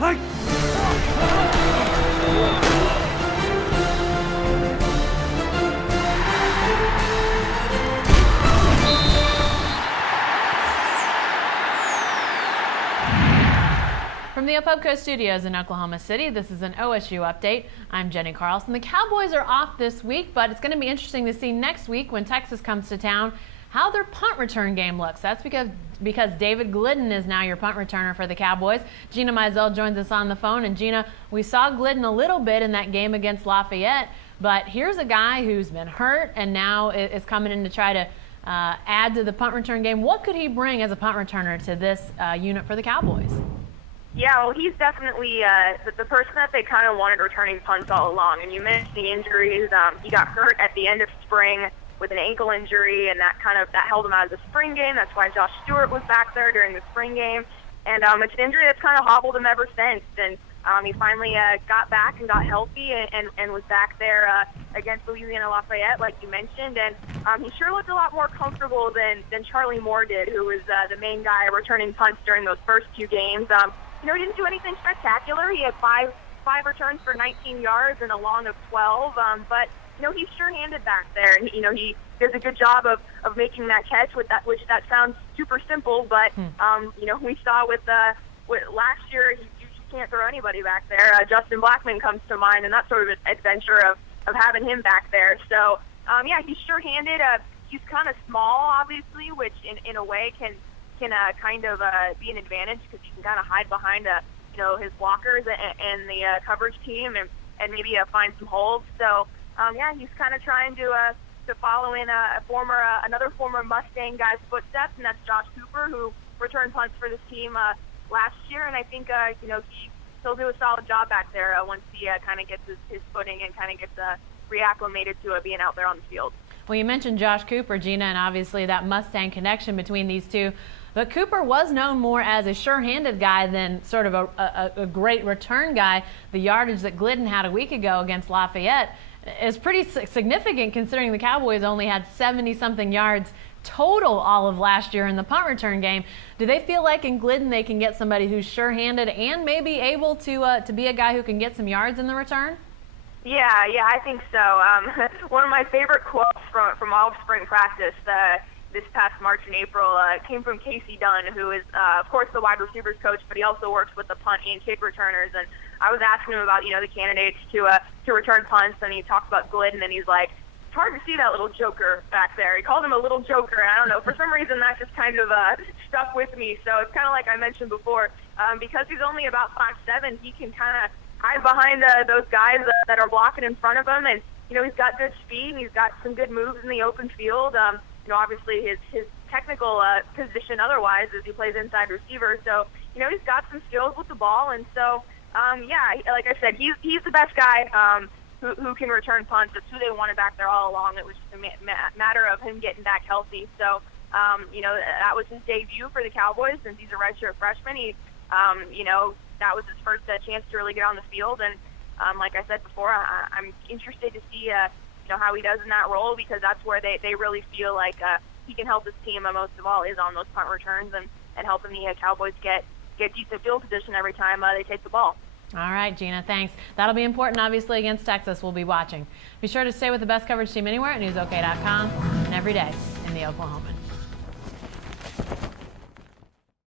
From the Upco Studios in Oklahoma City, this is an OSU update. I'm Jenni Carlson. The Cowboys are off this week, but it's going to be interesting to see next week when Texas comes to town how their punt return game looks. That's because David Glidden is now your punt returner for the Cowboys. Gina Mizell joins us on the phone. And Gina, we saw Glidden a little bit in that game against Lafayette, but here's a guy who's been hurt and now is coming in to try to add to the punt return game. What could he bring as a punt returner to this unit for the Cowboys? Yeah, well, he's definitely the person that they kind of wanted returning punts all along. And you mentioned the injuries. He got hurt at the end of spring with an ankle injury, and that held him out of the spring game. That's why Josh Stewart was back there during the spring game. And it's an injury that's kind of hobbled him ever since. And he finally got back and got healthy and was back there against Louisiana Lafayette, like you mentioned. And he sure looked a lot more comfortable than Charlie Moore did, who was the main guy returning punts during those first two games. He didn't do anything spectacular. He had five returns for 19 yards and a long of 12. But he's sure-handed back there, and he does a good job of making that catch which sounds super simple, but we saw with last year you just can't throw anybody back there. Justin Blackman comes to mind, and that sort of adventure of having him back there. So he's sure-handed. He's kind of small, obviously, which in a way can kind of be an advantage because he can kind of hide behind his blockers and the coverage team and maybe find some holes. So he's kind of trying to follow in another former Mustang guy's footsteps, and that's Josh Cooper, who returned punts for this team last year. And I think he'll do a solid job back there once he kind of gets his footing and kind of gets reacclimated to being out there on the field. Well, you mentioned Josh Cooper, Gina, and obviously that Mustang connection between these two. But Cooper was known more as a sure-handed guy than sort of a great return guy. The yardage that Glidden had a week ago against Lafayette is pretty significant considering the Cowboys only had 70-something yards total all of last year in the punt return game. Do they feel like in Glidden they can get somebody who's sure-handed and maybe able to be a guy who can get some yards in the return? Yeah, I think so. One of my favorite quotes from all of spring practice this past March and April came from Casey Dunn, who is, of course, the wide receivers coach, but he also works with the punt and kick returners. And I was asking him about, the candidates to return punts, and he talks about Glidden, and he's like, it's hard to see that little joker back there. He called him a little joker, and I don't know, for some reason that just kind of stuck with me. So it's kind of like I mentioned before, because he's only about 5'7", he can kind of hide behind those guys that are blocking in front of him, and he's got good speed, and he's got some good moves in the open field. Obviously his technical position otherwise is he plays inside receiver, so he's got some skills with the ball, and so like I said, he's the best guy who can return punts. It's who they wanted back there all along. It was just a matter of him getting back healthy. So that was his debut for the Cowboys since he's a redshirt freshman. He that was his first chance to really get on the field, and like I said before, I'm interested to see how he does in that role, because that's where they really feel like he can help this team most of all is on those punt returns and helping the Cowboys get decent field position every time they take the ball. All right, Gina, thanks. That'll be important, obviously, against Texas. We'll be watching. Be sure to stay with the best coverage team anywhere at newsok.com and every day in the Oklahoman.